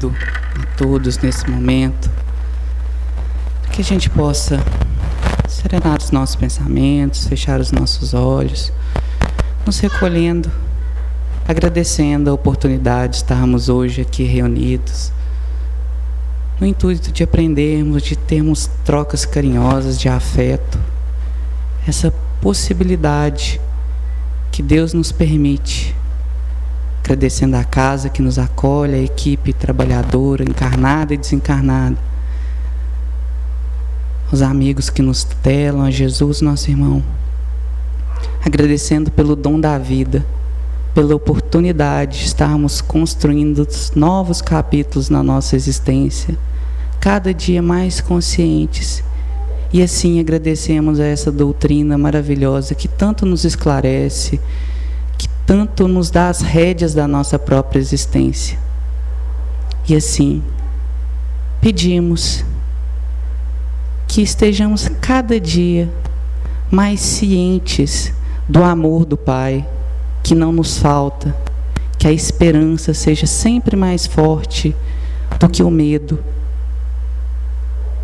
pedido a todos nesse momento, que a gente possa serenar os nossos pensamentos, fechar os nossos olhos, nos recolhendo, agradecendo a oportunidade de estarmos hoje aqui reunidos, no intuito de aprendermos, de termos trocas carinhosas de afeto, essa possibilidade que Deus nos permite, agradecendo a casa que nos acolhe, a equipe trabalhadora, encarnada e desencarnada, os amigos que nos tutelam, a Jesus, nosso irmão, agradecendo pelo dom da vida, pela oportunidade de estarmos construindo novos capítulos na nossa existência, cada dia mais conscientes. E assim agradecemos a essa doutrina maravilhosa que tanto nos esclarece, que tanto nos dá as rédeas da nossa própria existência. E assim, pedimos que estejamos cada dia mais cientes do amor do Pai, que não nos falta, que a esperança seja sempre mais forte do que o medo,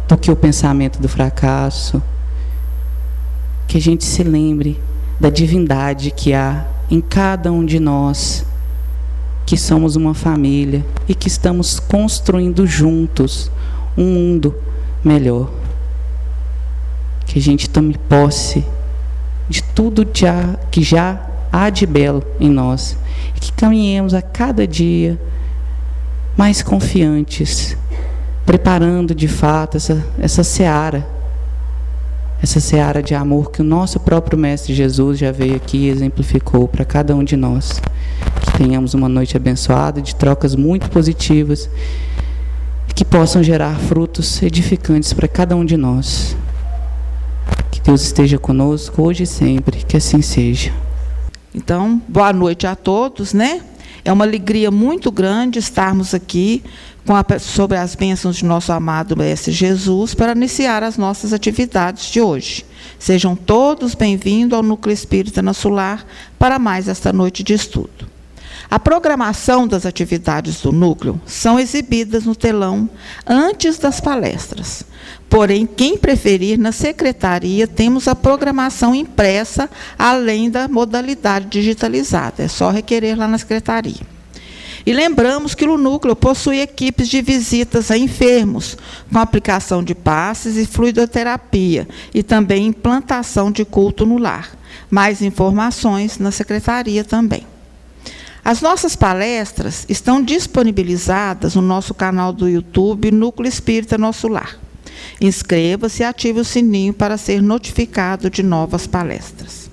do que o pensamento do fracasso, que a gente se lembre da divindade que há em cada um de nós, que somos uma família e que estamos construindo juntos um mundo melhor. Que a gente tome posse de tudo que já há de belo em nós e que caminhemos a cada dia mais confiantes, preparando de fato essa seara de amor que o nosso próprio Mestre Jesus já veio aqui e exemplificou para cada um de nós. Que tenhamos uma noite abençoada, de trocas muito positivas, e que possam gerar frutos edificantes para cada um de nós. Que Deus esteja conosco hoje e sempre, que assim seja. Então, boa noite a todos, né? É uma alegria muito grande estarmos aqui sobre as bênçãos de nosso amado Mestre Jesus para iniciar as nossas atividades de hoje. Sejam todos bem-vindos ao Núcleo Espírita Nosso Lar para mais esta noite de estudo. A programação das atividades do núcleo são exibidas no telão antes das palestras. Porém, quem preferir, na secretaria temos a programação impressa, além da modalidade digitalizada. É só requerer lá na secretaria. E lembramos que o núcleo possui equipes de visitas a enfermos, com aplicação de passes e fluidoterapia, e também implantação de culto no lar. Mais informações na secretaria também. As nossas palestras estão disponibilizadas no nosso canal do YouTube, Núcleo Espírita Nosso Lar. Inscreva-se e ative o sininho para ser notificado de novas palestras.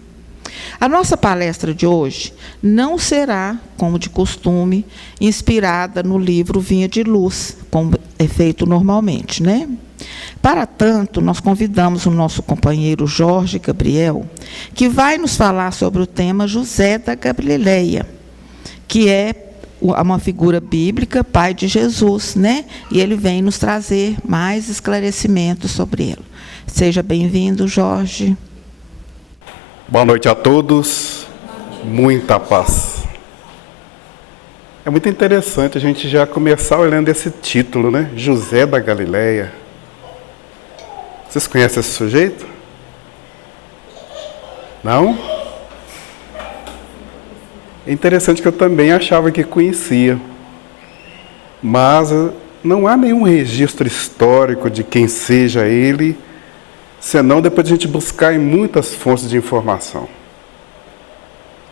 A nossa palestra de hoje não será, como de costume, inspirada no livro Vinha de Luz, como é feito normalmente, né? Para tanto, nós convidamos o nosso companheiro Jorge Gabriel, que vai nos falar sobre o tema José da Galileia, que é uma figura bíblica, pai de Jesus, né? E ele vem nos trazer mais esclarecimentos sobre ele. Seja bem-vindo, Jorge. Boa noite a todos, muita paz. É muito interessante a gente já começar olhando esse título, né? José da Galileia. Vocês conhecem esse sujeito? Não? É interessante que eu também achava que conhecia, mas não há nenhum registro histórico de quem seja ele, senão depois de a gente buscar em muitas fontes de informação.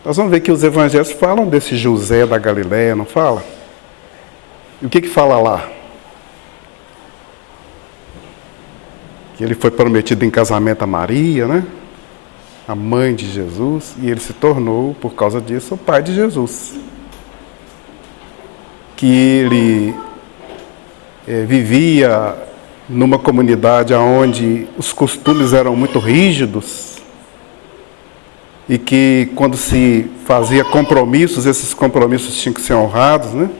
Nós vamos ver que os evangelhos falam desse José da Galileia, não fala? E o que fala lá? Que ele foi prometido em casamento a Maria, né? A mãe de Jesus, e ele se tornou, por causa disso, o pai de Jesus. Que ele vivia numa comunidade onde os costumes eram muito rígidos, e que quando se fazia compromissos, esses compromissos tinham que ser honrados, né?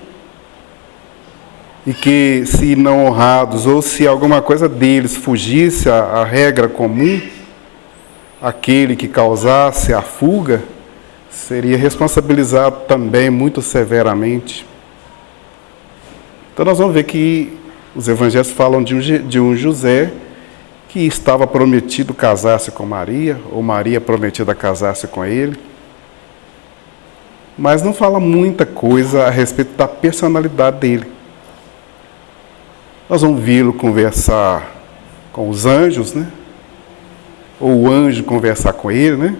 E que se não honrados, ou se alguma coisa deles fugisse à regra comum, aquele que causasse a fuga seria responsabilizado também muito severamente. Então nós vamos ver que os evangelhos falam de um José que estava prometido casar-se com Maria, ou Maria prometida casar-se com ele. Mas não fala muita coisa a respeito da personalidade dele. Nós vamos vê-lo conversar com os anjos, né? Ou o anjo conversar com ele, né?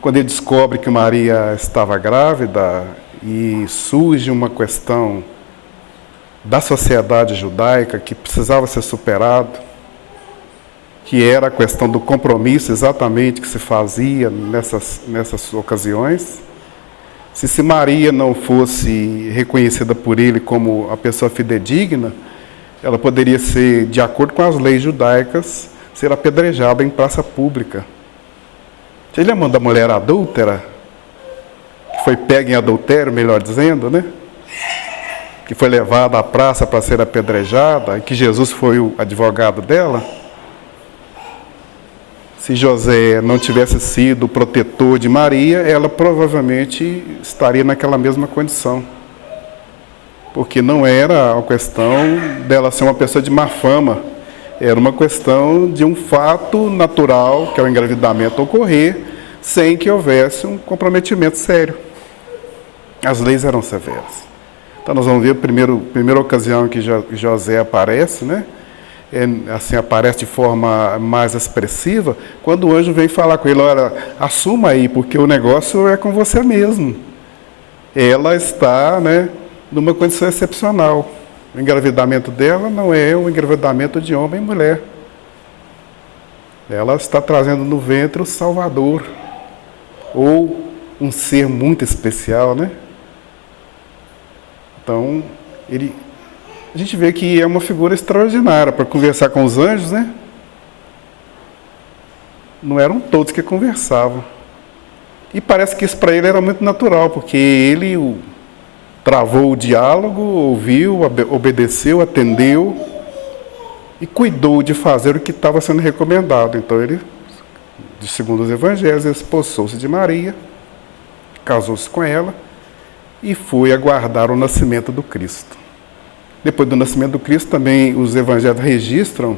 Quando ele descobre que Maria estava grávida e surge uma questão da sociedade judaica que precisava ser superado, que era a questão do compromisso exatamente que se fazia nessas ocasiões. Se Maria não fosse reconhecida por ele como a pessoa fidedigna, ela poderia ser, de acordo com as leis judaicas, ser apedrejada em praça pública. Vocês lembram da mulher adúltera? Que foi pega em adultério, melhor dizendo, né? Que foi levada à praça para ser apedrejada, e que Jesus foi o advogado dela. Se José não tivesse sido o protetor de Maria, ela provavelmente estaria naquela mesma condição. Porque não era a questão dela ser uma pessoa de má fama, era uma questão de um fato natural, que é o engravidamento ocorrer, sem que houvesse um comprometimento sério. As leis eram severas. Então nós vamos ver a primeira ocasião que José aparece, né? Assim, aparece de forma mais expressiva, quando o anjo vem falar com ele: olha, assuma aí, porque o negócio é com você mesmo. Ela está, né, numa condição excepcional. O engravidamento dela não é um engravidamento de homem e mulher. Ela está trazendo no ventre o Salvador, ou um ser muito especial, né? Então, a gente vê que é uma figura extraordinária para conversar com os anjos, né? Não eram todos que conversavam. E parece que isso para ele era muito natural, porque ele travou o diálogo, ouviu, obedeceu, atendeu e cuidou de fazer o que estava sendo recomendado. Então ele, segundo os evangelhos, espossou-se de Maria, casou-se com ela e foi aguardar o nascimento do Cristo. Depois do nascimento do Cristo, também os evangelhos registram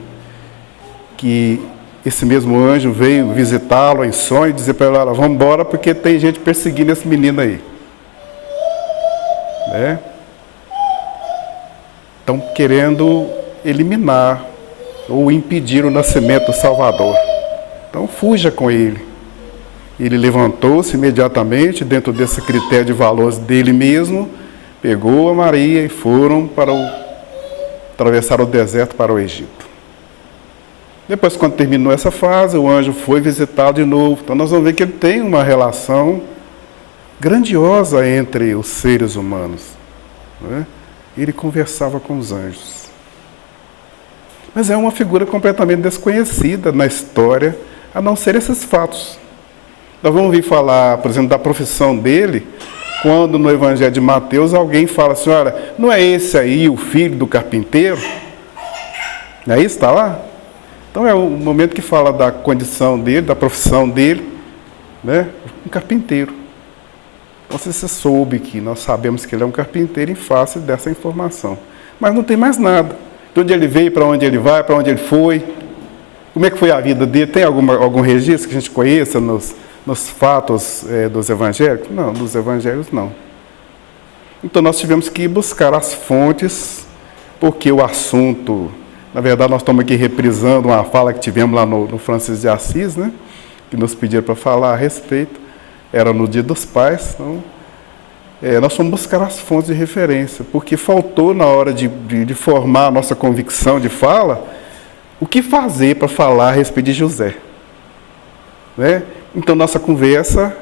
que esse mesmo anjo veio visitá-lo em sonho e dizer para ele: olha, vamos embora porque tem gente perseguindo esse menino aí. Né? Estão querendo eliminar ou impedir o nascimento do Salvador. Então fuja com ele. Ele levantou-se imediatamente, dentro desse critério de valores dele mesmo, pegou a Maria e foram atravessar o deserto para o Egito. Depois, quando terminou essa fase, o anjo foi visitado de novo. Então nós vamos ver que ele tem uma relação grandiosa entre os seres humanos. Né? Ele conversava com os anjos. Mas é uma figura completamente desconhecida na história, a não ser esses fatos. Nós vamos ouvir falar, por exemplo, da profissão dele, quando no Evangelho de Mateus alguém fala assim: olha, não é esse aí o filho do carpinteiro? Não é isso? Está lá? Então é o momento que fala da condição dele, da profissão dele, né? Um carpinteiro. Então você soube que nós sabemos que ele é um carpinteiro em face dessa informação. Mas não tem mais nada. De onde ele veio, para onde ele vai, para onde ele foi, como é que foi a vida dele? Tem algum registro que a gente conheça nos fatos dos evangelhos? Não, dos evangelhos não. Então nós tivemos que buscar as fontes, porque o assunto, na verdade nós estamos aqui reprisando uma fala que tivemos lá no Francisco de Assis, né? Que nos pediram para falar a respeito, era no Dia dos Pais. Então, nós fomos buscar as fontes de referência, porque faltou na hora de formar a nossa convicção de fala, o que fazer para falar a respeito de José. Né? Então, nossa conversa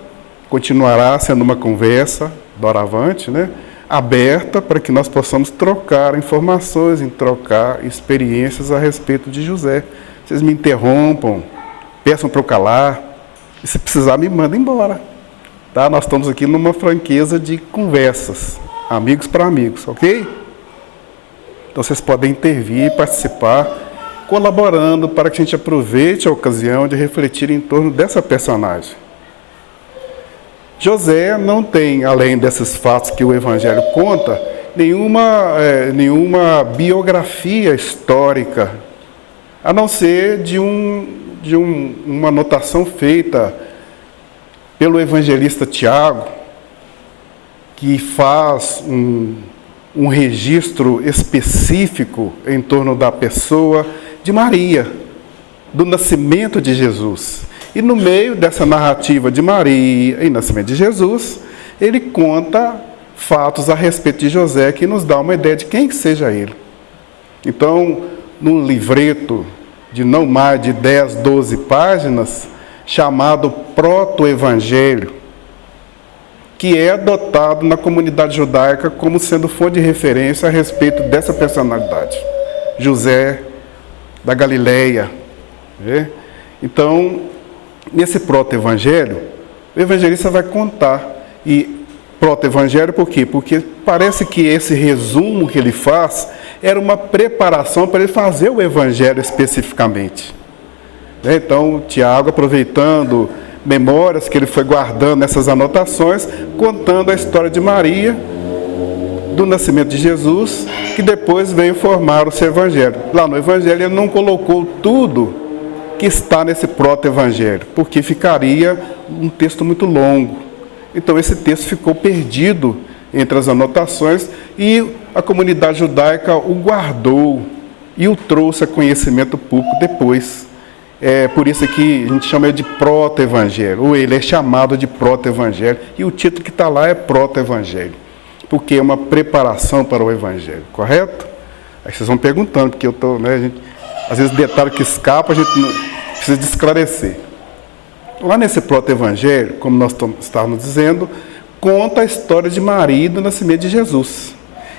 continuará sendo uma conversa, doravante, né? Aberta para que nós possamos trocar informações, trocar experiências a respeito de José. Vocês me interrompam, peçam para eu calar, e se precisar me mandem embora. Tá? Nós estamos aqui numa franqueza de conversas, amigos para amigos, ok? Então vocês podem intervir, participar, colaborando para que a gente aproveite a ocasião de refletir em torno dessa personagem. José não tem, além desses fatos que o Evangelho conta, nenhuma biografia histórica, a não ser de uma anotação feita pelo evangelista Tiago, que faz um registro específico em torno da pessoa de Maria, do nascimento de Jesus. E no meio dessa narrativa de Maria e nascimento de Jesus, ele conta fatos a respeito de José que nos dá uma ideia de quem que seja ele. Então, num livreto de não mais de 10, 12 páginas, chamado Proto-Evangelho, que é adotado na comunidade judaica como sendo fonte de referência a respeito dessa personalidade, José da Galileia. Né? Então, nesse proto-evangelho, o evangelista vai contar. E proto-evangelho por quê? Porque parece que esse resumo que ele faz era uma preparação para ele fazer o evangelho especificamente. Então, Tiago, aproveitando memórias que ele foi guardando nessas anotações, contando a história de Maria, do nascimento de Jesus, que depois veio formar o seu evangelho. Lá no evangelho ele não colocou tudo que está nesse proto-evangelho, porque ficaria um texto muito longo. Então esse texto ficou perdido entre as anotações e a comunidade judaica o guardou e o trouxe a conhecimento público depois. É por isso que a gente chama ele de proto-evangelho, ou ele é chamado de proto-evangelho, e o título que está lá é proto-evangelho, porque é uma preparação para o evangelho, correto? Aí vocês vão perguntando, porque eu estou, né, às vezes detalhe que escapa, a gente precisa de esclarecer. Lá nesse proto-evangelho, como nós estávamos dizendo, conta a história de Maria e do nascimento de Jesus.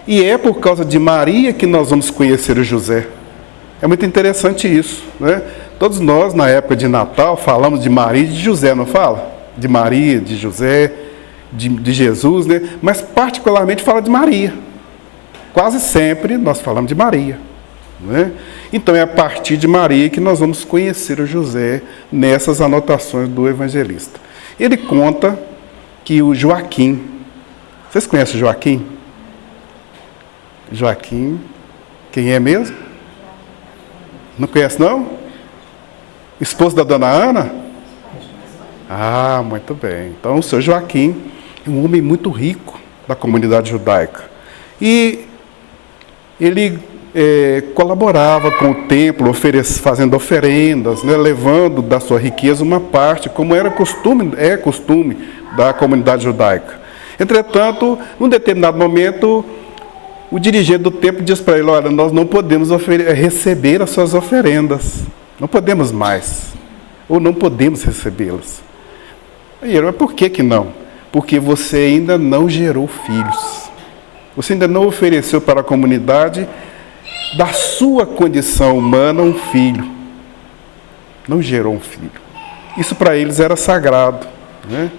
E é por causa de Maria que nós vamos conhecer o José. É muito interessante isso, né? Todos nós, na época de Natal, falamos de Maria e de José, não fala? De Maria, de José, de Jesus, né? Mas particularmente fala de Maria. Quase sempre nós falamos de Maria, né? Então é a partir de Maria que nós vamos conhecer o José nessas anotações do evangelista. Ele conta que o Joaquim, vocês conhecem o Joaquim? Joaquim, quem é mesmo? Não conhece não? Esposo da dona Ana? Ah, muito bem. Então o seu Joaquim é um homem muito rico da comunidade judaica. E ele colaborava com o templo, fazendo oferendas, né, levando da sua riqueza uma parte, como é costume da comunidade judaica. Entretanto, num determinado momento, o dirigente do templo diz para ele: olha, nós não podemos receber as suas oferendas, não podemos mais, ou não podemos recebê-las. E ele: mas por que não? Porque você ainda não gerou filhos, você ainda não ofereceu para a comunidade da sua condição humana um filho, não gerou um filho. Isso para eles era sagrado, né?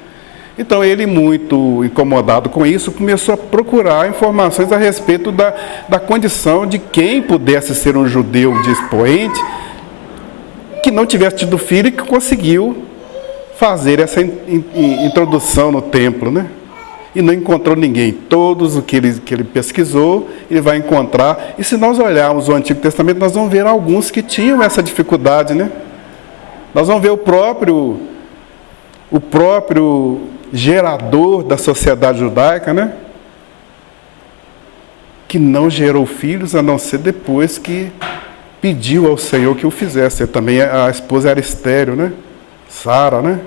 Então ele, muito incomodado com isso, começou a procurar informações a respeito da condição de quem pudesse ser um judeu de expoente que não tivesse tido filho e que conseguiu fazer essa introdução no templo, né? E não encontrou ninguém. Todos o que ele pesquisou, ele vai encontrar. E se nós olharmos o Antigo Testamento, nós vamos ver alguns que tinham essa dificuldade, né? Nós vamos ver o próprio gerador da sociedade judaica, né? Que não gerou filhos, a não ser depois que pediu ao Senhor que o fizesse. Também a esposa era estéril, né? Sara, né?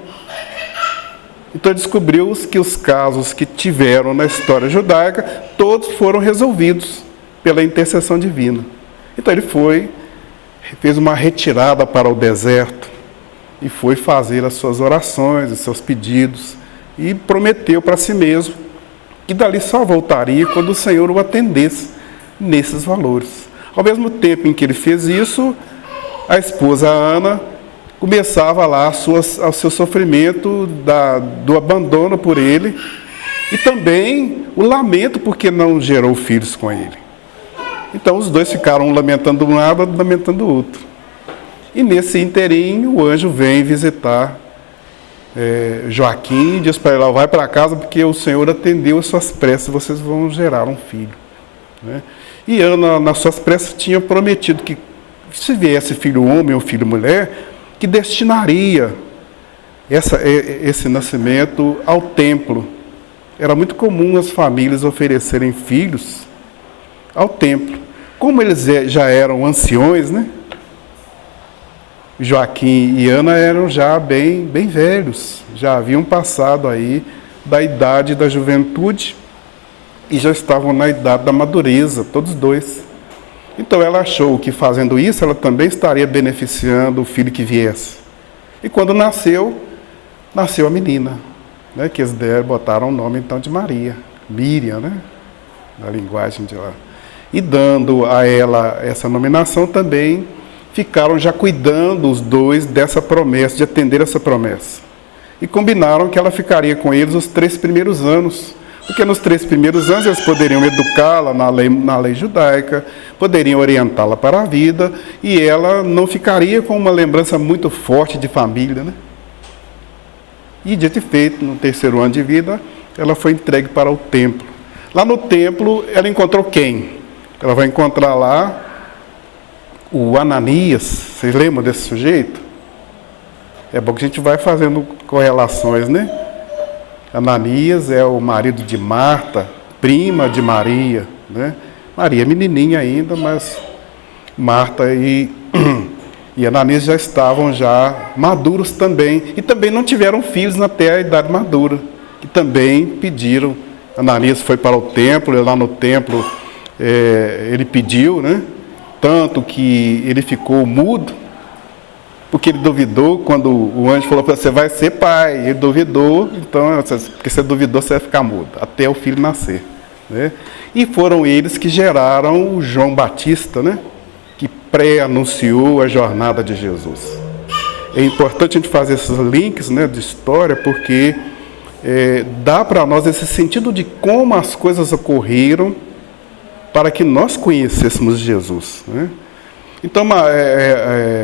Então descobriu que os casos que tiveram na história judaica, todos foram resolvidos pela intercessão divina. Então ele fez uma retirada para o deserto e foi fazer as suas orações, os seus pedidos, e prometeu para si mesmo que dali só voltaria quando o Senhor o atendesse nesses valores. Ao mesmo tempo em que ele fez isso, a esposa Ana começava lá ao seu sofrimento do abandono por ele e também o lamento porque não gerou filhos com ele. Então os dois ficaram lamentando um lado, lamentando o outro. E nesse inteirinho o anjo vem visitar Joaquim e diz para ele: vai para casa porque o Senhor atendeu as suas preces, vocês vão gerar um filho. né? E Ana, nas suas preces, tinha prometido que, se viesse filho homem ou filho mulher, que destinaria esse nascimento ao templo. Era muito comum as famílias oferecerem filhos ao templo. Como eles já eram anciões, né? Joaquim e Ana eram já bem velhos, já haviam passado aí da idade da juventude e já estavam na idade da madureza, todos dois. Então ela achou que fazendo isso, ela também estaria beneficiando o filho que viesse. E quando nasceu a menina, né, que eles botaram o nome então de Maria, Miriam, né, na linguagem de lá. E dando a ela essa nominação também, ficaram já cuidando os dois dessa promessa, de atender essa promessa. E combinaram que ela ficaria com eles os 3 primeiros anos, porque nos 3 primeiros anos eles poderiam educá-la na lei judaica, poderiam orientá-la para a vida, e ela não ficaria com uma lembrança muito forte de família, né? E dito e feito, no 3º ano de vida, ela foi entregue para o templo. Lá no templo, ela encontrou quem? Ela vai encontrar lá o Ananias. Vocês lembram desse sujeito? É bom que a gente vai fazendo correlações, né? Ananias é o marido de Marta, prima de Maria, né? Maria é menininha ainda, mas Marta e Ananias já estavam já maduros também, e também não tiveram filhos até a idade madura, que também pediram. Ananias foi para o templo, e lá no templo ele pediu, né? Tanto que ele ficou mudo, porque ele duvidou quando o anjo falou para você vai ser pai. Ele duvidou, então, porque você duvidou, você vai ficar mudo, até o filho nascer, né? E foram eles que geraram o João Batista, né? Que pré-anunciou a jornada de Jesus. É importante a gente fazer esses links, né, de história, porque dá para nós esse sentido de como as coisas ocorreram para que nós conhecêssemos Jesus, né? Então,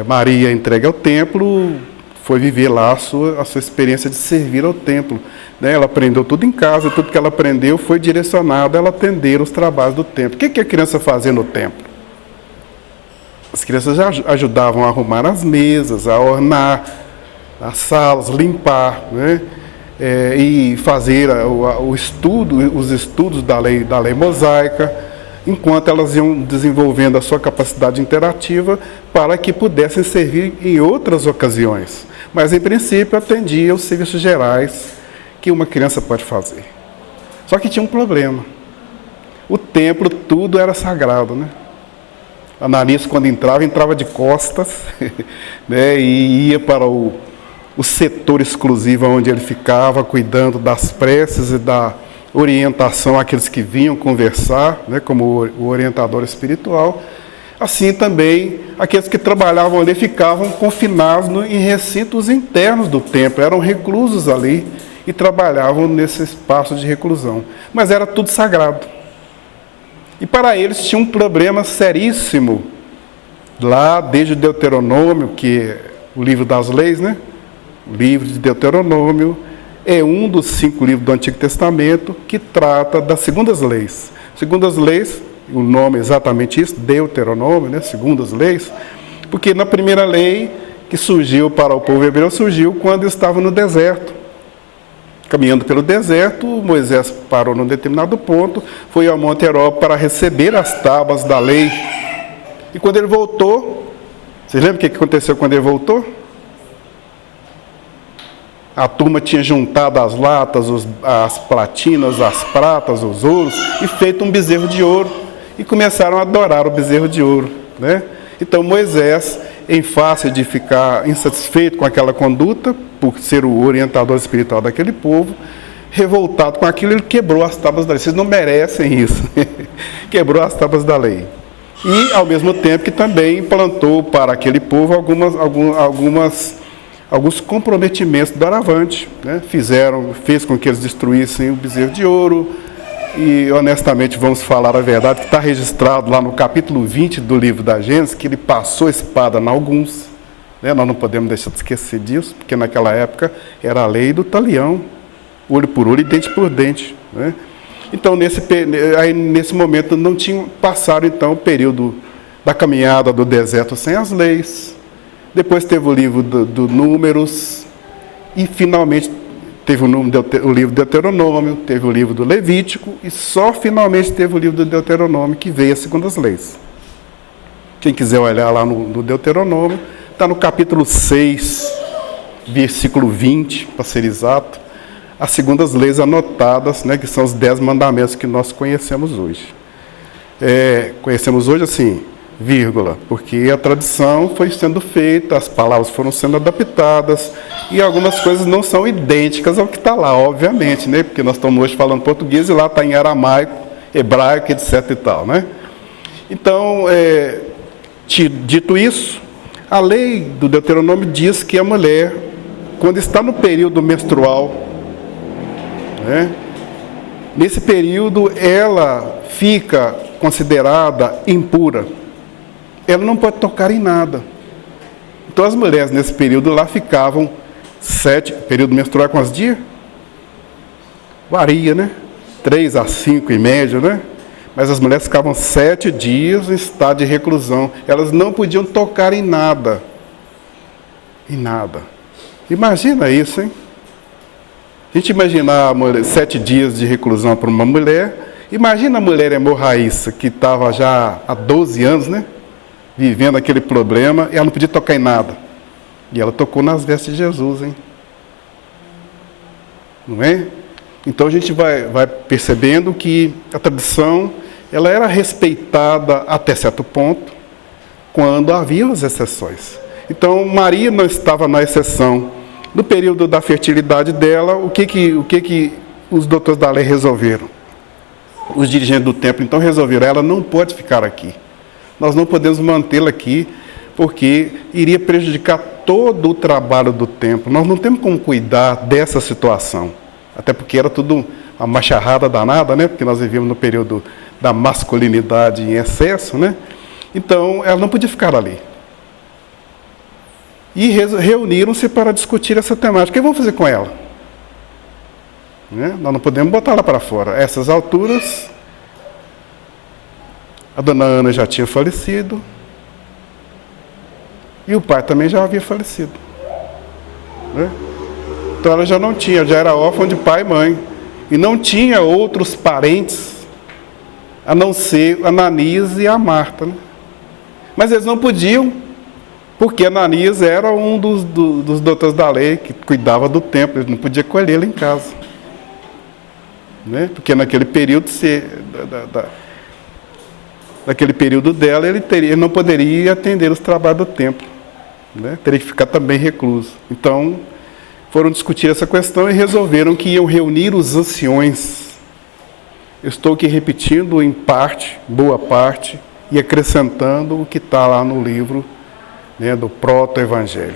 Maria entregue ao templo, foi viver lá a sua experiência de servir ao templo, né? Ela aprendeu tudo em casa, tudo que ela aprendeu foi direcionado a ela atender os trabalhos do templo. O que a criança fazia no templo? As crianças já ajudavam a arrumar as mesas, a ornar as salas, limpar, né? E fazer os estudos da lei mosaica, enquanto elas iam desenvolvendo a sua capacidade interativa para que pudessem servir em outras ocasiões. Mas, em princípio, atendia os serviços gerais que uma criança pode fazer. Só que tinha um problema. O templo, tudo era sagrado, né? Ananias, quando entrava de costas, né, e ia para o setor exclusivo onde ele ficava, cuidando das preces e da orientação àqueles que vinham conversar, né, como o orientador espiritual. Assim também, aqueles que trabalhavam ali ficavam confinados em recintos internos do templo, eram reclusos ali e trabalhavam nesse espaço de reclusão. Mas era tudo sagrado. E para eles tinha um problema seríssimo, lá desde o Deuteronômio, que é o livro das leis, né? O livro de Deuteronômio é um dos 5 livros do Antigo Testamento que trata das segundas leis. Segundas leis, o nome é exatamente isso, Deuteronômio, né? Segundas leis, porque na primeira lei que surgiu para o povo hebreu, surgiu quando estava no deserto. Caminhando pelo deserto, Moisés parou num determinado ponto, foi ao Monte Heró para receber as tábuas da lei. E quando ele voltou, vocês lembram o que aconteceu quando ele voltou? A turma tinha juntado as latas, as platinas, as pratas, os ouros, e feito um bezerro de ouro. E começaram a adorar o bezerro de ouro, né? Então Moisés, em face de ficar insatisfeito com aquela conduta, por ser o orientador espiritual daquele povo, revoltado com aquilo, ele quebrou as tábuas da lei. Vocês não merecem isso. Quebrou as tábuas da lei. E, ao mesmo tempo, que também implantou para aquele povo alguns comprometimentos doravante, né? Fez com que eles destruíssem o bezerro de ouro. E, honestamente, vamos falar a verdade, que está registrado lá no capítulo 20 do livro da Gênesis, que ele passou a espada em alguns, né? Nós não podemos deixar de esquecer disso, porque naquela época era a lei do talião, olho por olho e dente por dente, né? Então, nesse momento, não tinham passado, então, o período da caminhada do deserto sem as leis. Depois teve o livro do Números. E, finalmente, teve o livro do Deuteronômio, teve o livro do Levítico. E só, finalmente, teve o livro do Deuteronômio, que veio as segundas leis. Quem quiser olhar lá no Deuteronômio, está no capítulo 6, versículo 20, para ser exato, as segundas leis anotadas, né, que são os 10 mandamentos que nós conhecemos hoje. Conhecemos hoje assim, vírgula, porque a tradição foi sendo feita, as palavras foram sendo adaptadas, e algumas coisas não são idênticas ao que está lá, obviamente, né, porque nós estamos hoje falando português e lá está em aramaico, hebraico, etc. e tal, né? Então, dito isso, a lei do Deuteronômio diz que a mulher, quando está no período menstrual, né, nesse período ela fica considerada impura. Ela não pode tocar em nada. Então as mulheres nesse período lá ficavam período menstrual quantos dias? Varia, né? 3 a 5 em média, né? Mas as mulheres ficavam 7 dias em estado de reclusão. Elas não podiam tocar em nada. Em nada. Imagina isso, hein? A gente imaginar 7 dias de reclusão para uma mulher. Imagina a mulher hemorraíça, que estava já há 12 anos, né? Vivendo aquele problema, e ela não podia tocar em nada. E ela tocou nas vestes de Jesus, hein? Não é? Então a gente vai percebendo que a tradição, ela era respeitada até certo ponto, quando havia as exceções. Então Maria não estava na exceção. No período da fertilidade dela, o que os doutores da lei resolveram? Os dirigentes do templo, então, resolveram, ela não pode ficar aqui. Nós não podemos mantê-la aqui, porque iria prejudicar todo o trabalho do templo. Nós não temos como cuidar dessa situação. Até porque era tudo uma macharrada danada, né? Porque nós vivíamos no período da masculinidade em excesso, né? Então, ela não podia ficar ali. E reuniram-se para discutir essa temática. O que vamos fazer com ela? Né? Nós não podemos botar ela para fora. A essas alturas, a dona Ana já tinha falecido. E o pai também já havia falecido. Né? Então ela já não tinha, já era órfã de pai e mãe. E não tinha outros parentes, a não ser Ananias e a Marta. Né? Mas eles não podiam, porque Ananias era um dos doutores da lei, que cuidava do templo, ele não podia colhê-la em casa. Né? Porque naquele período, naquele período dela, ele não poderia atender os trabalhos do templo. Né? Teria que ficar também recluso. Então, foram discutir essa questão e resolveram que iam reunir os anciões. Eu estou aqui repetindo em parte, boa parte, e acrescentando o que está lá no livro, né, do proto-evangelho.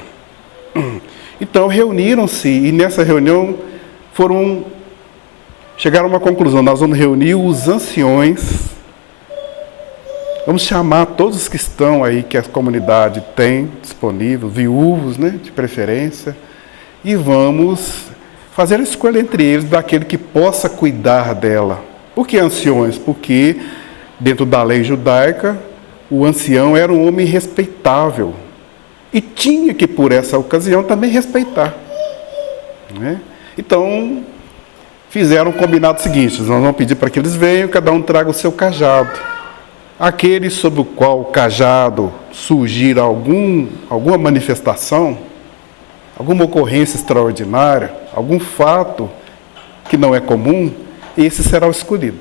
Então, reuniram-se e nessa reunião chegaram a uma conclusão. Nós vamos reunir os anciões, vamos chamar todos os que estão aí, que a comunidade tem disponível, viúvos, né, de preferência, e vamos fazer a escolha entre eles daquele que possa cuidar dela. Por que anciões? Porque dentro da lei judaica, o ancião era um homem respeitável e tinha que, por essa ocasião, também respeitar. Né? Então, fizeram um combinado seguinte: nós vamos pedir para que eles venham, cada um traga o seu cajado. Aquele sobre o qual o cajado surgir alguma manifestação, alguma ocorrência extraordinária, algum fato que não é comum, esse será o escolhido.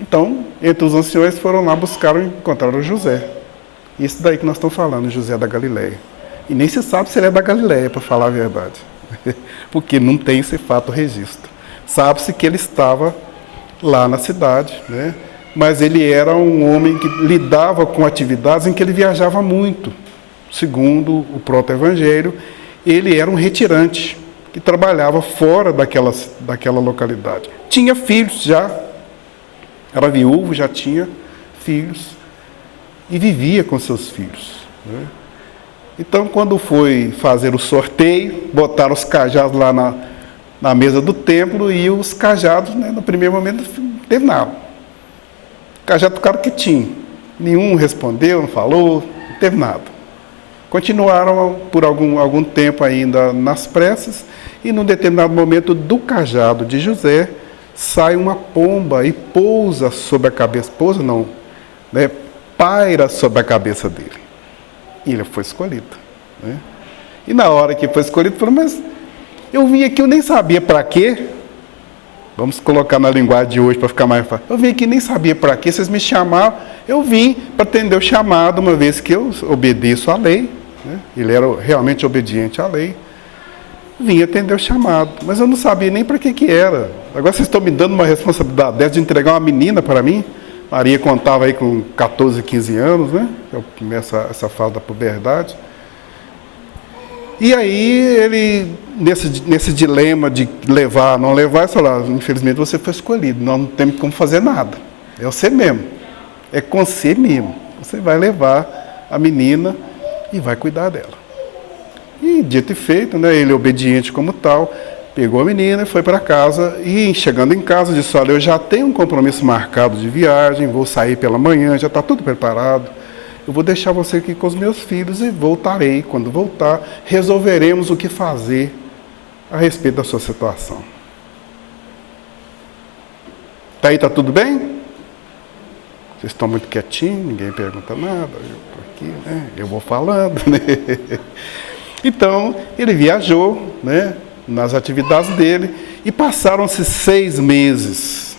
Então, entre os anciões foram lá, buscaram e encontraram José. Isso daí que nós estamos falando, José da Galileia. E nem se sabe se ele é da Galileia, para falar a verdade. Porque não tem esse fato registro. Sabe-se que ele estava lá na cidade, né? Mas ele era um homem que lidava com atividades em que ele viajava muito. Segundo o proto-evangelho, ele era um retirante, que trabalhava fora daquela localidade. Tinha filhos já, era viúvo, já tinha filhos, e vivia com seus filhos. Né? Então, quando foi fazer o sorteio, botaram os cajados lá na mesa do templo e os cajados, né, no primeiro momento, não teve nada. O cajado ficaram quietinho. Nenhum respondeu, não falou, não teve nada. Continuaram por algum tempo ainda nas preces e, num determinado momento, do cajado de José, sai uma pomba e pousa sobre a cabeça. Pousa não, né, paira sobre a cabeça dele. E ele foi escolhido. Né? E na hora que foi escolhido, falou, mas eu vim aqui, eu nem sabia para quê. Vamos colocar na linguagem de hoje para ficar mais fácil. Eu vim aqui, nem sabia para quê, vocês me chamaram. Eu vim para atender o chamado, uma vez que eu obedeço à lei. Né? Ele era realmente obediente à lei. Vim atender o chamado, mas eu não sabia nem para que era. Agora vocês estão me dando uma responsabilidade dessa de entregar uma menina para mim. Maria contava aí com 14, 15 anos, né? Eu começo essa fase da puberdade. E aí ele, nesse dilema de levar, não levar, ele falou, infelizmente você foi escolhido, nós não temos como fazer nada. É você mesmo, é com você mesmo. Você vai levar a menina e vai cuidar dela. E dito e feito, né? Ele obediente como tal, pegou a menina e foi para casa. E chegando em casa, disse, olha, eu já tenho um compromisso marcado de viagem, vou sair pela manhã, já está tudo preparado. Eu vou deixar você aqui com os meus filhos e voltarei. Quando voltar, resolveremos o que fazer a respeito da sua situação. Tá aí, tá tudo bem? Vocês estão muito quietinhos, ninguém pergunta nada, eu estou aqui, né? Eu vou falando, né? Então, ele viajou, né, nas atividades dele e passaram-se 6 meses.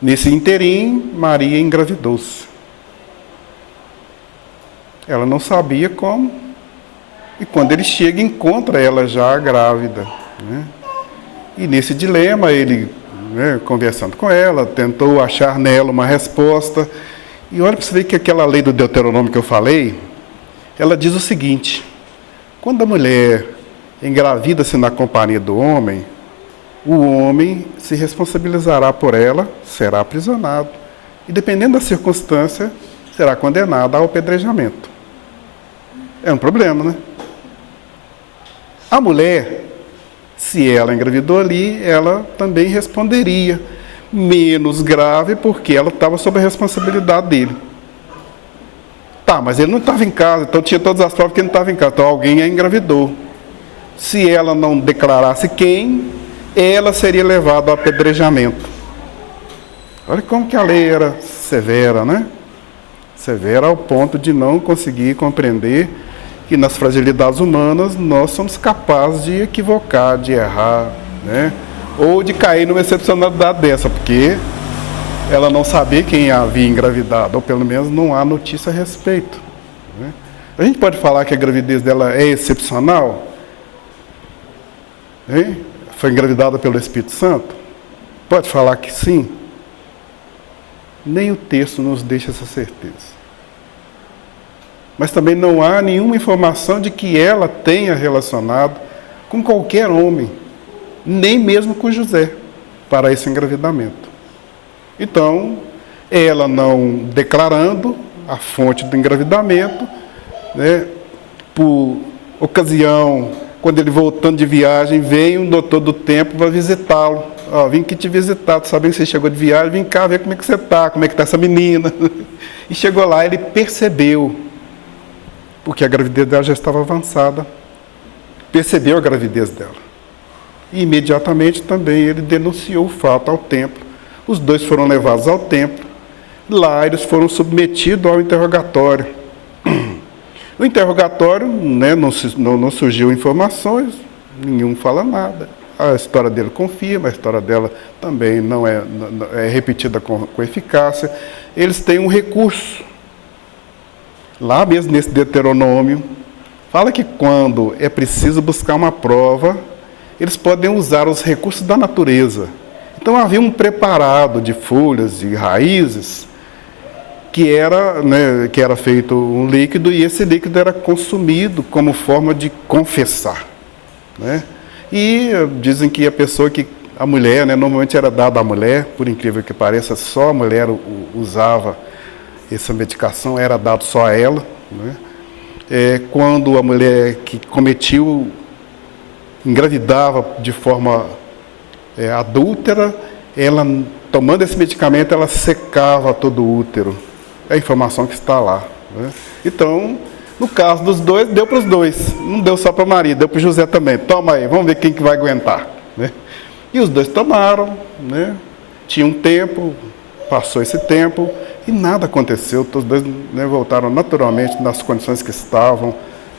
Nesse interim, Maria engravidou-se. Ela não sabia como, e quando ele chega, encontra ela já grávida. Né? E nesse dilema, ele, né, conversando com ela, tentou achar nela uma resposta. E olha para você ver que aquela lei do Deuteronômio que eu falei, ela diz o seguinte, quando a mulher engravida-se na companhia do homem, o homem se responsabilizará por ela, será aprisionado. E dependendo da circunstância, será condenado ao apedrejamento. É um problema, né? A mulher, se ela engravidou ali, ela também responderia. Menos grave, porque ela estava sob a responsabilidade dele. Tá, mas ele não estava em casa, então tinha todas as provas que ele não estava em casa. Então alguém a engravidou. Se ela não declarasse quem, ela seria levada ao apedrejamento. Olha como que a lei era severa, né? Severa ao ponto de não conseguir compreender que nas fragilidades humanas nós somos capazes de equivocar, de errar, né? Ou de cair numa excepcionalidade dessa, porque ela não sabia quem a havia engravidado, ou pelo menos não há notícia a respeito. Né? A gente pode falar que a gravidez dela é excepcional? Hein? Foi engravidada pelo Espírito Santo? Pode falar que sim? Nem o texto nos deixa essa certeza. Mas também não há nenhuma informação de que ela tenha relacionado com qualquer homem, nem mesmo com José, para esse engravidamento. Então, ela não declarando a fonte do engravidamento, né, por ocasião, quando ele voltando de viagem, veio um doutor do templo para visitá-lo. Ó, vim aqui te visitar, tu sabendo que você chegou de viagem, vem cá ver como é que você está, como é que está essa menina. E chegou lá, ele percebeu, porque a gravidez dela já estava avançada, percebeu a gravidez dela. E imediatamente também ele denunciou o fato ao templo. Os dois foram levados ao templo. Lá eles foram submetidos ao interrogatório. No interrogatório, né, não surgiu informações, nenhum fala nada. A história dele confirma, a história dela também não é repetida com eficácia. Eles têm um recurso. Lá mesmo nesse Deuteronômio, fala que quando é preciso buscar uma prova, eles podem usar os recursos da natureza. Então havia um preparado de folhas e raízes que era feito um líquido, e esse líquido era consumido como forma de confessar. Né? E dizem que a mulher, né, normalmente era dada à mulher, por incrível que pareça, só a mulher usava essa medicação, era dado só a ela. Né? Quando a mulher que cometiu engravidava de forma adúltera, ela, tomando esse medicamento, ela secava todo o útero. É a informação que está lá, né? Então, no caso dos dois, deu para os dois. Não deu só para Maria, deu para José também. Toma aí, vamos ver quem que vai aguentar, né? E os dois tomaram, né? Tinha um tempo, passou esse tempo e nada aconteceu. Os dois, né, voltaram naturalmente nas condições que estavam,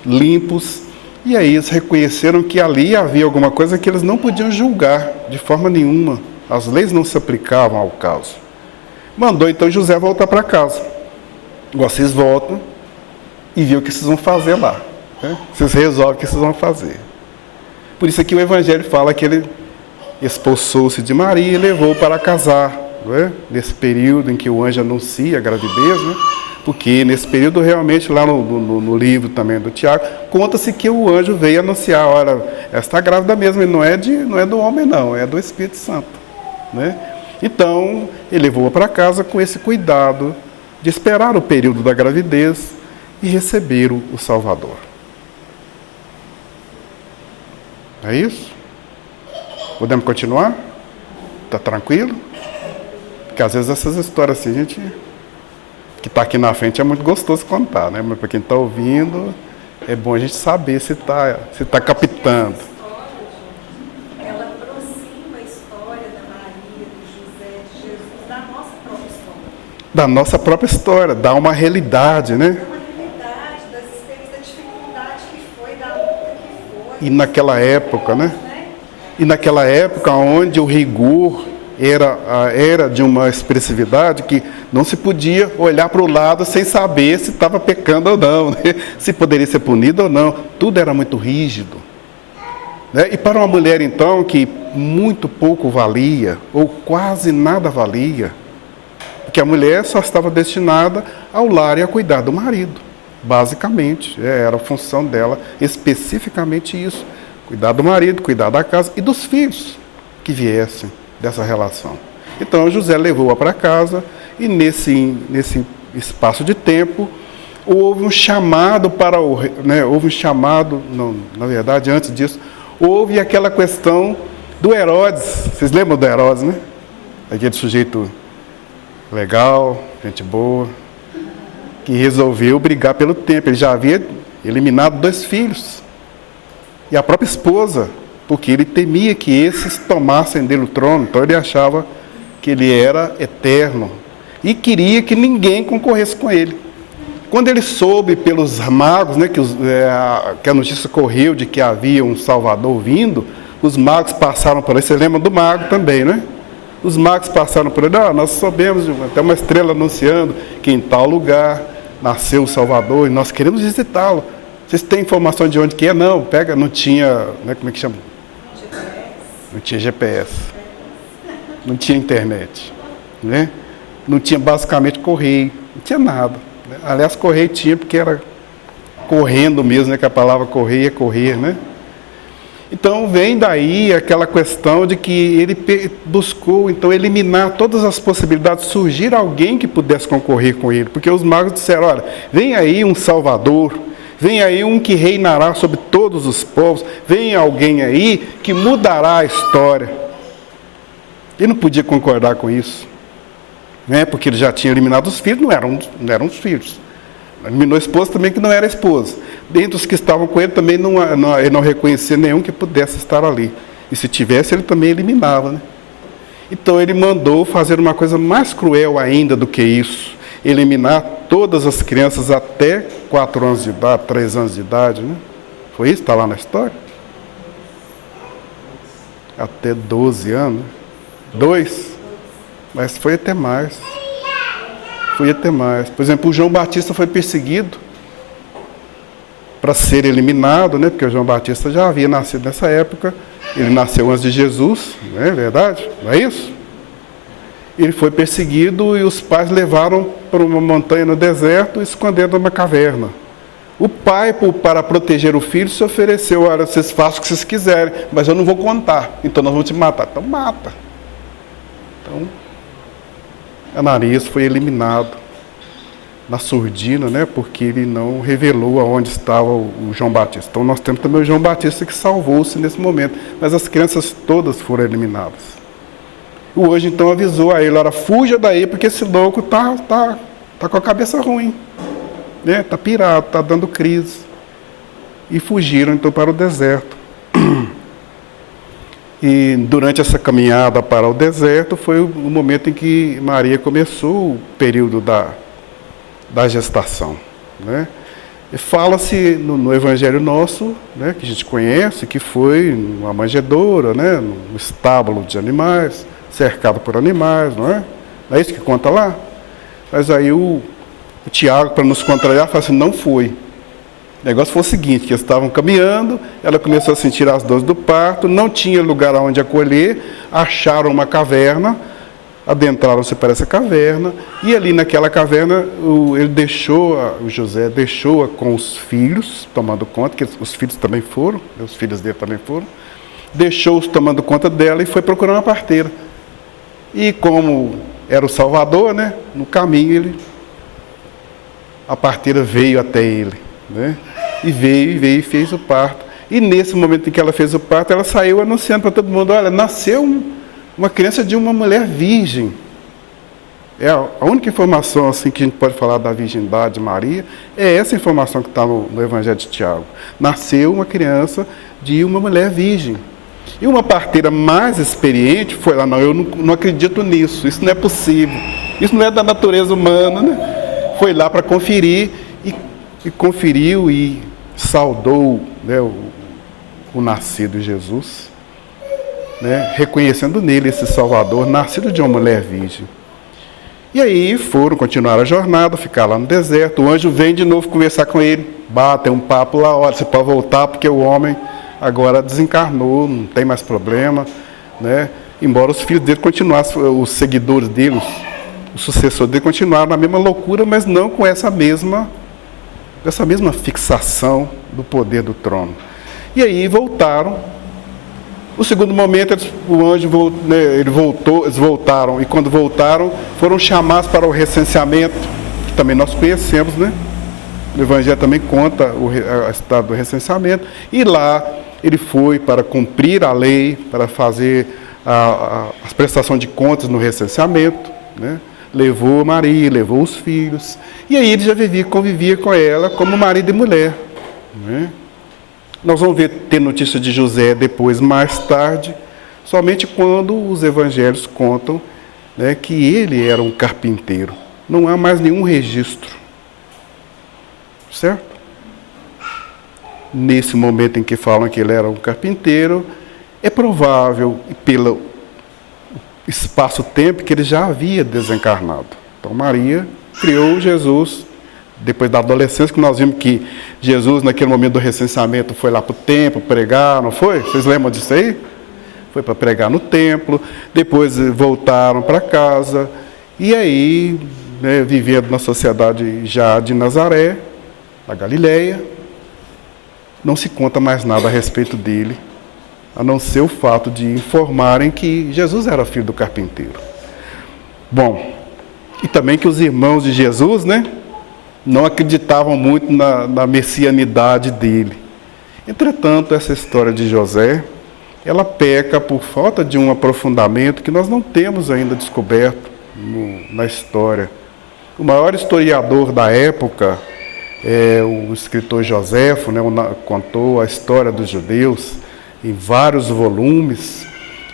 limpos. E aí eles reconheceram que ali havia alguma coisa que eles não podiam julgar de forma nenhuma. As leis não se aplicavam ao caso. Mandou então José voltar para casa. Vocês voltam e viu o que vocês vão fazer lá, né? Vocês resolvem o que vocês vão fazer. Por isso aqui o Evangelho fala que ele expulsou-se de Maria e levou para casar, não é? Nesse período em que o anjo anuncia a gravidez, né? Porque nesse período realmente, lá no livro também do Tiago, conta-se que o anjo veio anunciar, olha, ela está grávida mesmo, e não é do homem não, é do Espírito Santo, né? Então, ele levou-a para casa com esse cuidado de esperar o período da gravidez e receber o Salvador. É isso? Podemos continuar? Está tranquilo? Porque às vezes essas histórias assim, a gente que está aqui na frente é muito gostoso contar, né? Mas para quem está ouvindo, é bom a gente saber se tá captando. Ela aproxima a história da Maria, do José, de Jesus, da nossa própria história. Da nossa própria história, dá uma realidade, né? Uma realidade das experiências, da dificuldade que foi, da luta que foi. E naquela época, né? E naquela época onde o rigor era de uma expressividade que não se podia olhar para o lado sem saber se estava pecando ou não, né? Se poderia ser punido ou não. Tudo era muito rígido, né? E para uma mulher, então, que muito pouco valia, ou quase nada valia, porque a mulher só estava destinada ao lar e a cuidar do marido, basicamente. Era a função dela, especificamente isso. Cuidar do marido, cuidar da casa e dos filhos que viessem dessa relação. Então José levou-a para casa e nesse espaço de tempo houve um chamado para o, né, houve um chamado, não, na verdade antes disso, houve aquela questão do Herodes. Vocês lembram do Herodes, né? Aquele sujeito legal, gente boa, que resolveu brigar pelo tempo. Ele já havia eliminado 2 filhos. E a própria esposa, porque ele temia que esses tomassem dele o trono, então ele achava que ele era eterno e queria que ninguém concorresse com ele. Quando ele soube pelos magos, né, que a notícia correu de que havia um Salvador vindo, os magos passaram por ele. Você lembra do mago também, né? Os magos passaram por ele, nós soubemos, até uma estrela anunciando que em tal lugar nasceu o Salvador e nós queremos visitá-lo. Vocês têm informação de onde que é? Não, pega, não tinha, né, como é que chama? Não tinha GPS, não tinha internet, né? Não tinha basicamente correio, não tinha nada, né? Aliás, correio tinha porque era correndo mesmo, né? Que a palavra correio é correr, né? Então vem daí aquela questão de que ele buscou então eliminar todas as possibilidades, surgir alguém que pudesse concorrer com ele, porque os magos disseram, olha, vem aí um Salvador, vem aí um que reinará sobre todos os povos, vem alguém aí que mudará a história. Ele não podia concordar com isso, né? Porque ele já tinha eliminado os filhos, não eram os filhos. Eliminou a esposa também, que não era esposa. Dentre os que estavam com ele também ele não reconhecia nenhum que pudesse estar ali. E se tivesse, ele também eliminava, né? Então ele mandou fazer uma coisa mais cruel ainda do que isso. Eliminar todas as crianças até 4 anos de idade, 3 anos de idade, né? Foi isso? Está lá na história? Até 12 anos. 2? Mas foi até mais. Foi até mais. Por exemplo, o João Batista foi perseguido para ser eliminado, né? Porque o João Batista já havia nascido nessa época. Ele nasceu antes de Jesus, não é verdade? Não é isso? Ele foi perseguido e os pais levaram para uma montanha no deserto e esconderam numa caverna. O pai, para proteger o filho, se ofereceu, olha, vocês façam o que vocês quiserem, mas eu não vou contar, então nós vamos te matar. Então mata. Então, Ananias foi eliminado na surdina, né? Porque ele não revelou aonde estava o João Batista. Então nós temos também o João Batista que salvou-se nesse momento, mas as crianças todas foram eliminadas. O anjo então avisou a ele: olha, fuja daí, porque esse louco tá com a cabeça ruim, né? Tá pirado, tá dando crise. E fugiram então para o deserto. E durante essa caminhada para o deserto foi o momento em que Maria começou o período da gestação, né? E fala-se no Evangelho nosso, né, que a gente conhece, que foi uma manjedoura, né, no estábulo de animais, cercado por animais, não é? Não é isso que conta lá? Mas aí o Tiago, para nos contrariar, fala assim: não foi. O negócio foi o seguinte, que eles estavam caminhando, ela começou a sentir as dores do parto, não tinha lugar onde acolher, acharam uma caverna, adentraram-se para essa caverna, e ali naquela caverna o José deixou-a com os filhos, tomando conta, que os filhos também foram, os filhos dele também foram, deixou-os tomando conta dela e foi procurar uma parteira. E como era o Salvador, né, no caminho a parteira veio até ele, né? E veio e fez o parto. E nesse momento em que ela fez o parto, ela saiu anunciando para todo mundo: olha, nasceu uma criança de uma mulher virgem. É a única informação assim que a gente pode falar da virgindade de Maria, é essa informação que está no Evangelho de Tiago. Nasceu uma criança de uma mulher virgem. E uma parteira mais experiente foi lá: não, eu não acredito nisso, isso não é possível, isso não é da natureza humana, né? Foi lá para conferir e conferiu e saudou, né, o nascido Jesus, né, reconhecendo nele esse Salvador, nascido de uma mulher virgem. E aí continuar a jornada, ficar lá no deserto. O anjo vem de novo conversar com ele, batem um papo lá: olha, você pode voltar porque o homem agora desencarnou, não tem mais problema, né? Embora os filhos dele continuassem, os seguidores dele, os sucessores dele continuaram na mesma loucura, mas não com essa mesma fixação do poder do trono. E aí voltaram. No segundo momento, o anjo eles voltaram, e quando voltaram, foram chamados para o recenseamento, que também nós conhecemos, né? O Evangelho também conta a história do recenseamento, e lá ele foi para cumprir a lei, para fazer a prestação de contas no recenseamento, né? Levou Maria, levou os filhos, e aí ele já convivia com ela como marido e mulher, né? Nós vamos ter notícia de José depois, mais tarde, somente quando os evangelhos contam, né, que ele era um carpinteiro. Não há mais nenhum registro, certo? Nesse momento em que falam que ele era um carpinteiro, é provável, pelo espaço-tempo, que ele já havia desencarnado. Então Maria criou Jesus depois da adolescência, que nós vimos que Jesus, naquele momento do recenseamento, foi lá para o templo pregar, não foi? Vocês lembram disso aí? Foi para pregar no templo, depois voltaram para casa, e aí, né, vivendo na sociedade já de Nazaré, na Galileia, não se conta mais nada a respeito dele, a não ser o fato de informarem que Jesus era filho do carpinteiro. Bom, e também que os irmãos de Jesus, né, não acreditavam muito na messianidade dele. Entretanto, essa história de José, ela peca por falta de um aprofundamento que nós não temos ainda descoberto na história. O maior historiador da época, o escritor Joséfo, né, contou a história dos judeus em vários volumes.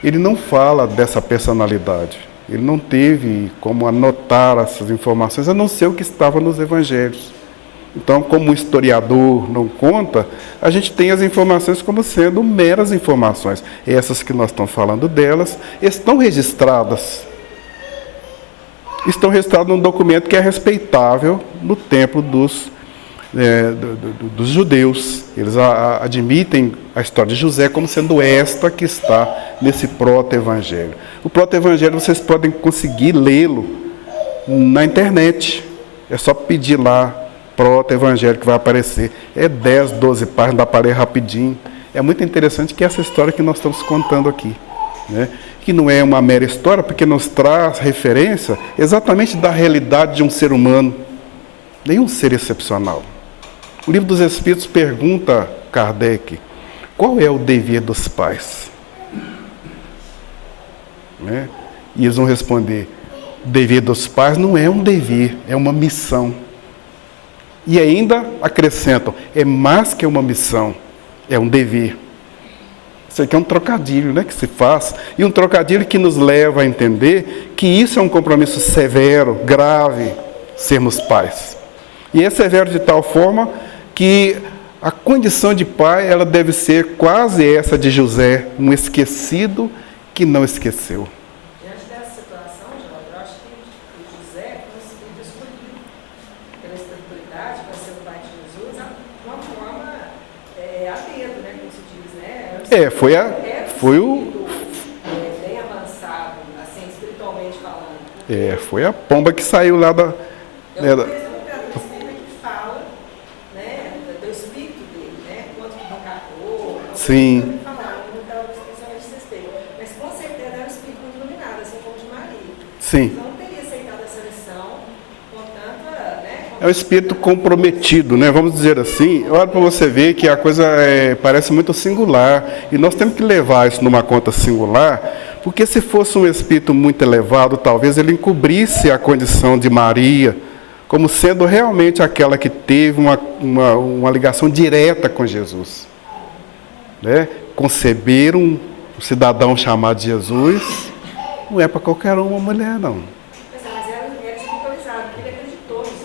Ele não fala dessa personalidade. Ele não teve como anotar essas informações, a não ser o que estava nos evangelhos. Então, como o historiador não conta, a gente tem as informações como sendo meras informações. Essas que nós estamos falando delas estão registradas. Estão registradas num documento que é respeitável no templo dos judeus. Eles admitem a história de José como sendo esta que está nesse proto-evangelho. O proto-evangelho vocês podem conseguir lê-lo na internet. É só pedir lá, proto-evangelho, que vai aparecer. É 10, 12 páginas, dá para ler rapidinho. É muito interessante que essa história que nós estamos contando aqui, né? Que não é uma mera história, porque nos traz referência exatamente da realidade de um ser humano. nenhum ser excepcional. O Livro dos Espíritos pergunta a Kardec, qual é o dever dos pais? Né? E eles vão responder, o dever dos pais não é um dever, é uma missão. E ainda acrescentam, é mais que uma missão, é um dever. Isso aqui é um trocadilho, né, que se faz, e um trocadilho que nos leva a entender que isso é um compromisso severo, grave, sermos pais. E é severo de tal forma que a condição de pai, ela deve ser quase essa de José, um esquecido que não esqueceu. Diante dessa situação, Jorge, eu acho que o José foi um espírito escolhido pela espiritualidade para ser o pai de Jesus, de uma forma a dedo, né, como se diz, né? Foi o... Bem avançado, assim, espiritualmente falando. Foi a pomba que saiu lá da... Eu conheço um espírito que fala, né, do espírito dele, né, quanto que reencarnou, Sim. não estava especialmente esse respeito. Mas com certeza era um espírito muito iluminado, assim como o de Maria. Sim. Então não teria aceitado essa lição com tanta, né? É um espírito comprometido, né? Vamos dizer assim. Olha para você ver que a coisa parece muito singular. E nós temos que levar isso numa conta singular, porque se fosse um espírito muito elevado, talvez ele encobrisse a condição de Maria, como sendo realmente aquela que teve uma ligação direta com Jesus. Né? Conceber um cidadão chamado Jesus não é para qualquer uma mulher, não. Mas era espiritualizado, porque ele acreditou nos anjos.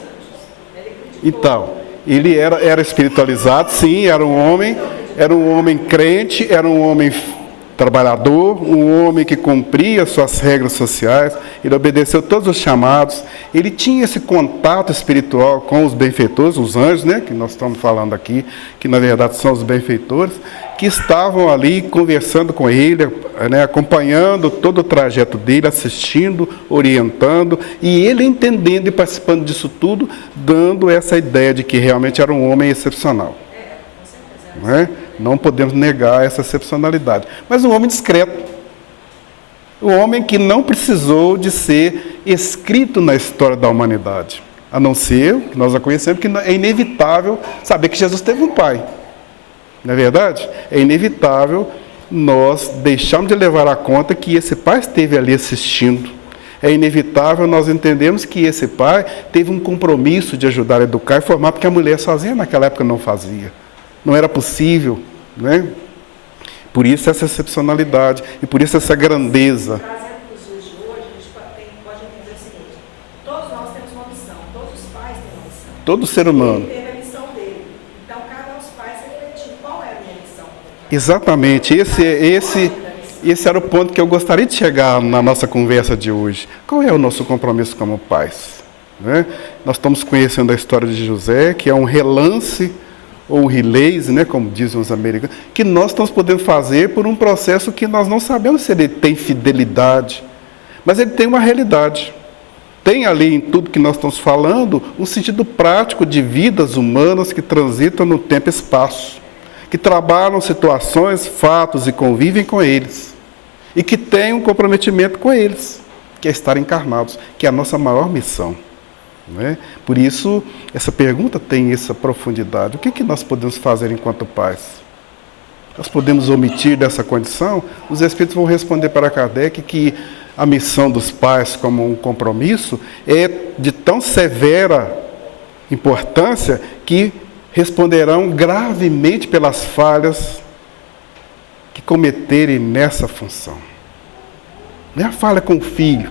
Ele acreditou. Então, ele era espiritualizado, sim, era um homem crente, era um homem trabalhador, um homem que cumpria suas regras sociais, ele obedeceu todos os chamados, ele tinha esse contato espiritual com os benfeitores, os anjos, né, que nós estamos falando aqui, que na verdade são os benfeitores, que estavam ali conversando com ele, né, acompanhando todo o trajeto dele, assistindo, orientando, e ele entendendo e participando disso tudo, dando essa ideia de que realmente era um homem excepcional. Não é? Não podemos negar essa excepcionalidade. Mas um homem discreto. Um homem que não precisou de ser escrito na história da humanidade. A não ser, que nós a conhecemos, que é inevitável saber que Jesus teve um pai. Não é verdade? É inevitável nós deixarmos de levar a conta que esse pai esteve ali assistindo. É inevitável nós entendermos que esse pai teve um compromisso de ajudar a educar e formar, porque a mulher sozinha naquela época não fazia. Não era possível, né? Por isso essa excepcionalidade e por isso essa grandeza. Trazendo para os dias de hoje, a gente pode entender o seguinte: todos nós temos uma missão, todos os pais têm uma missão. Todo ser humano. Ele teve a missão dele. Então, cada um dos pais refletiu qual era a minha missão. Exatamente, esse era o ponto que eu gostaria de chegar na nossa conversa de hoje. Qual é o nosso compromisso como pais? Né? Nós estamos conhecendo a história de José, que é um relance, ou um release, né, como dizem os americanos, que nós estamos podendo fazer por um processo que nós não sabemos se ele tem fidelidade, mas ele tem uma realidade. Tem ali em tudo que nós estamos falando um sentido prático de vidas humanas que transitam no tempo e espaço, que trabalham situações, fatos e convivem com eles, e que têm um comprometimento com eles, que é estar encarnados, que é a nossa maior missão. Né? Por isso, essa pergunta tem essa profundidade. O que nós podemos fazer enquanto pais? Nós podemos omitir dessa condição? Os Espíritos vão responder para Kardec que a missão dos pais como um compromisso é de tão severa importância que responderão gravemente pelas falhas que cometerem nessa função. Não é a falha com o filho.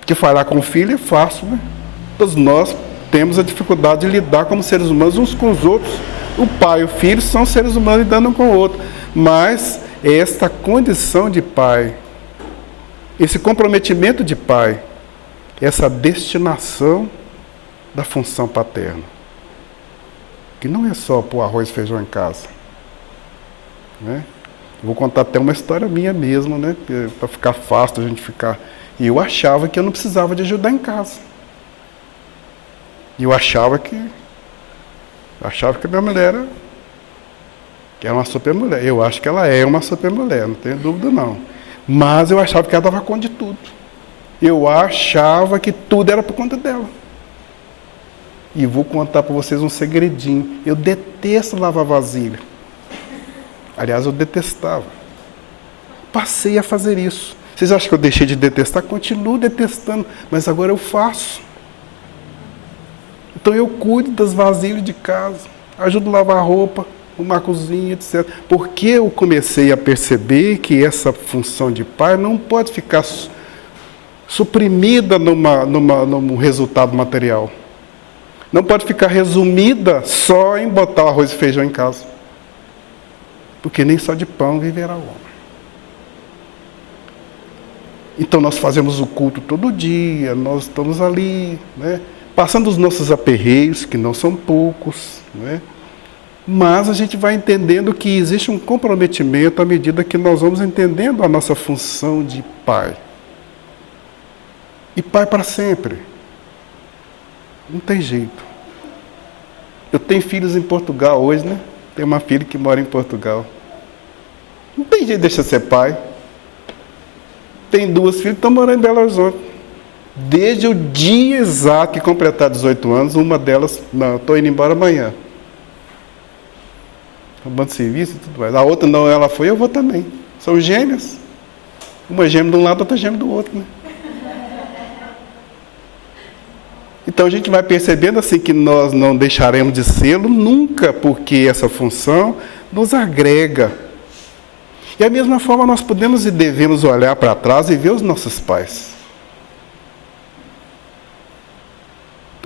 Porque falar com o filho é fácil, né? Todos nós temos a dificuldade de lidar como seres humanos uns com os outros. O pai e o filho são seres humanos lidando um com o outro. Mas esta condição de pai, esse comprometimento de pai, essa destinação da função paterna, que não é só pôr arroz e feijão em casa. Né? Vou contar até uma história minha mesmo, né? Para ficar fácil a gente ficar... E eu achava que eu não precisava de ajudar em casa. E eu achava que a minha mulher era uma super mulher. Eu acho que ela é uma super mulher, não tenho dúvida não. Mas eu achava que ela dava conta de tudo. Eu achava que tudo era por conta dela. E vou contar para vocês um segredinho. Eu detesto lavar vasilha. Aliás, eu detestava. Passei a fazer isso. Vocês acham que eu deixei de detestar? Continuo detestando, mas agora eu faço. Então eu cuido das vasilhas de casa, ajudo a lavar roupa, arrumar a cozinha, etc. Porque eu comecei a perceber que essa função de pai não pode ficar suprimida num resultado material. Não pode ficar resumida só em botar o arroz e feijão em casa. Porque nem só de pão viverá o homem. Então nós fazemos o culto todo dia, nós estamos ali, né, passando os nossos aperreios, que não são poucos, né, mas a gente vai entendendo que existe um comprometimento à medida que nós vamos entendendo a nossa função de pai. E pai para sempre. Não tem jeito. Eu tenho filhos em Portugal hoje, né? Tenho uma filha que mora em Portugal. Não tem jeito de deixar de ser pai. Tem 2 filhas que estão morando em Belo Horizonte. Desde o dia exato que completar 18 anos, uma delas, não, estou indo embora amanhã. Acabando de serviço e tudo mais. A outra não, ela foi, eu vou também. São gêmeas. Uma gêmea de um lado, outra gêmea do outro, né? Então a gente vai percebendo assim que nós não deixaremos de sê-lo nunca, porque essa função nos agrega. E da mesma forma nós podemos e devemos olhar para trás e ver os nossos pais.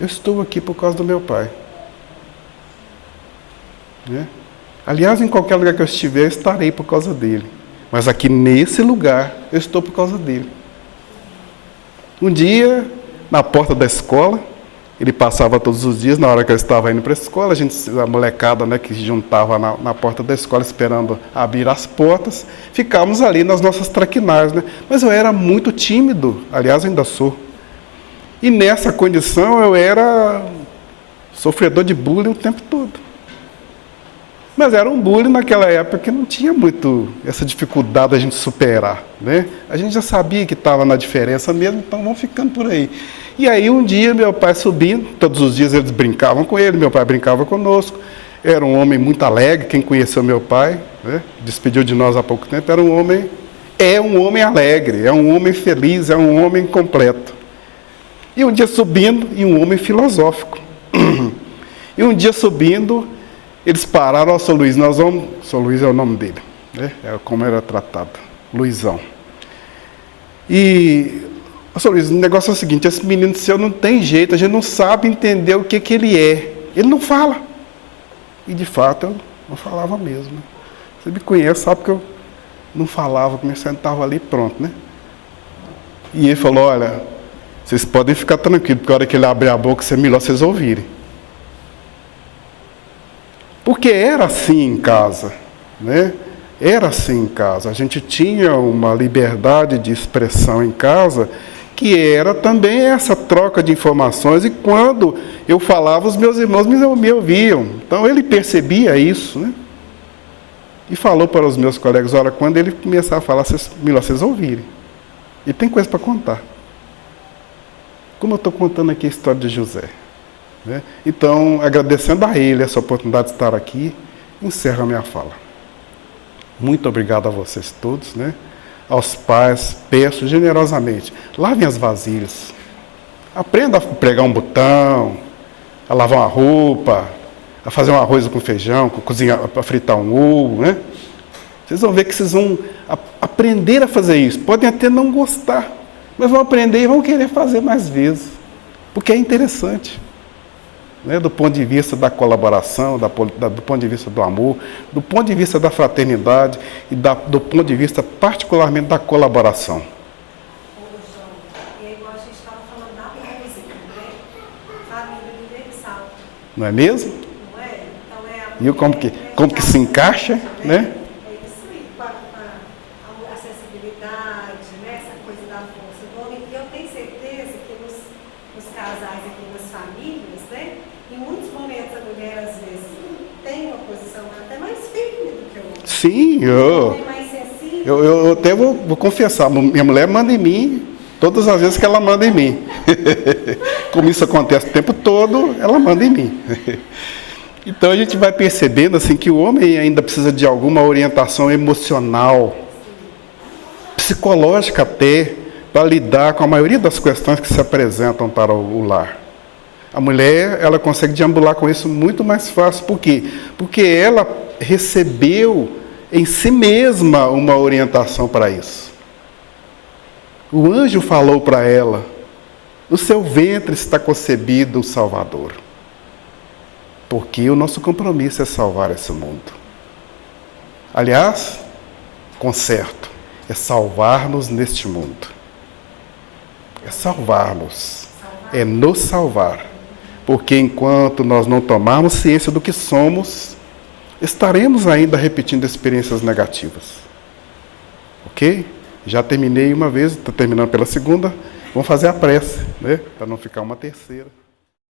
Eu estou aqui por causa do meu pai. Né? Aliás, em qualquer lugar que eu estiver, eu estarei por causa dele. Mas aqui nesse lugar, eu estou por causa dele. Um dia, na porta da escola, ele passava todos os dias, na hora que eu estava indo para a escola, a molecada, né, que se juntava na porta da escola esperando abrir as portas, ficávamos ali nas nossas traquinagens, né? Mas eu era muito tímido, aliás, ainda sou. E nessa condição eu era sofredor de bullying o tempo todo. Mas era um bullying naquela época que não tinha muito essa dificuldade da gente superar, né? A gente já sabia que estava na diferença mesmo, então vamos ficando por aí. E aí um dia meu pai subindo, todos os dias eles brincavam com ele, meu pai brincava conosco, era um homem muito alegre, quem conheceu meu pai, né, despediu de nós há pouco tempo, é um homem alegre, é um homem feliz, é um homem completo. E um dia subindo, e um homem filosófico. E um dia subindo, eles pararam, ó, São Luís, nós vamos, São Luís é o nome dele, né, é como era tratado, Luizão. E São Luís, o negócio é o seguinte, esse menino seu não tem jeito, a gente não sabe entender o que ele é. Ele não fala. E de fato eu não falava mesmo. Né? Você me conhece, sabe que eu não falava, eu sentava ali e pronto, né? E ele falou, olha, vocês podem ficar tranquilos, porque a hora que ele abrir a boca, é melhor vocês ouvirem. Porque era assim em casa, né? Era assim em casa. A gente tinha uma liberdade de expressão em casa, que era também essa troca de informações, e quando eu falava, os meus irmãos me ouviam. Então ele percebia isso, né? E falou para os meus colegas, olha, quando ele começar a falar, melhor vocês ouvirem. E tem coisa para contar. Como eu estou contando aqui a história de José. Né? Então, agradecendo a ele essa oportunidade de estar aqui, encerro a minha fala. Muito obrigado a vocês todos, né? Aos pais, peço generosamente, lavem as vasilhas, aprenda a pregar um botão, a lavar uma roupa, a fazer um arroz com feijão, a cozinhar, a fritar um ovo, né? Vocês vão ver que vocês vão aprender a fazer isso. Podem até não gostar, mas vão aprender e vão querer fazer mais vezes, porque é interessante. Né, do ponto de vista da colaboração, do ponto de vista do amor, do ponto de vista da fraternidade e do ponto de vista particularmente da colaboração. E igual a gente estava falando da música, né? Família universal. Não é mesmo? Não é? Então é a E como que se encaixa, né? É isso aí, com a acessibilidade, né? Essa coisa da força do homem. E eu tenho certeza que nos casais aqui, nas famílias, né? Em muitos momentos a mulher, às vezes, tem uma posição até mais firme do que o homem. Sim, O homem é mais sensível. eu até vou confessar, minha mulher manda em mim todas as vezes que ela manda em mim. como isso acontece o tempo todo, ela manda em mim. Então a gente vai percebendo assim que o homem ainda precisa de alguma orientação emocional, psicológica até, para lidar com a maioria das questões que se apresentam para o lar. A mulher, ela consegue deambular com isso muito mais fácil. Por quê? Porque ela recebeu em si mesma uma orientação para isso. O anjo falou para ela: no seu ventre está concebido o Salvador. Porque o nosso compromisso é salvar esse mundo. Aliás, conserto, é salvar-nos neste mundo. É salvar-nos, é nos salvar. Porque enquanto nós não tomarmos ciência do que somos, estaremos ainda repetindo experiências negativas. Ok? Já terminei uma vez, estou terminando pela segunda. Vamos fazer a prece, né? Para não ficar uma terceira.